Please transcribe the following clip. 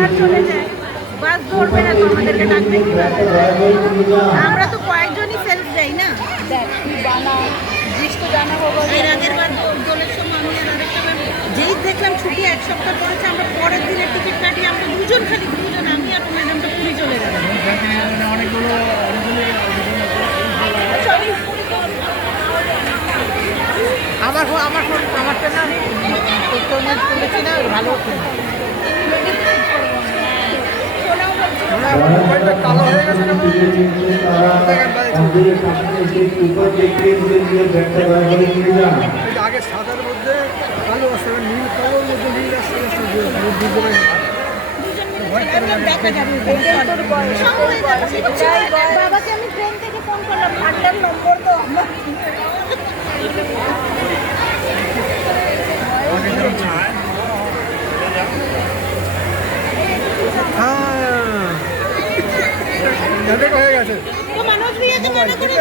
আর চলে যায়, বাস ধরবে না তো আমাদেরকে ডাকবে কিভাবে? আমরা তো কয়েকজনই সেলফ যাই না। দেখ তুই বানা, দৃষ্ট জানা বাবা, এর আগের বার দোলের সময় আমি আর আরেকটা ম্যাম যেই দেখলাম ছুটি 1 সপ্তাহ পরেছে, আমরা পরের দিনের টিকিট কাটিয়ে আমরা দুজন, খালি দুজন, আমি আর ম্যাডামটা পুরী চলে গেলাম। অনেকগুলো আমারটা না তুলেছি না, ভালো কালো হয়ে গেছে না, আগে সাদার মধ্যে কালো আসছে, নীল কালোর মধ্যে নীল আসছে। বাবাকে আমি ট্রেন থেকে ফোন করলাম, আড্ডার নম্বর তো আমার। হয়ে গেছে তো মানুষ দিয়ে মনে করে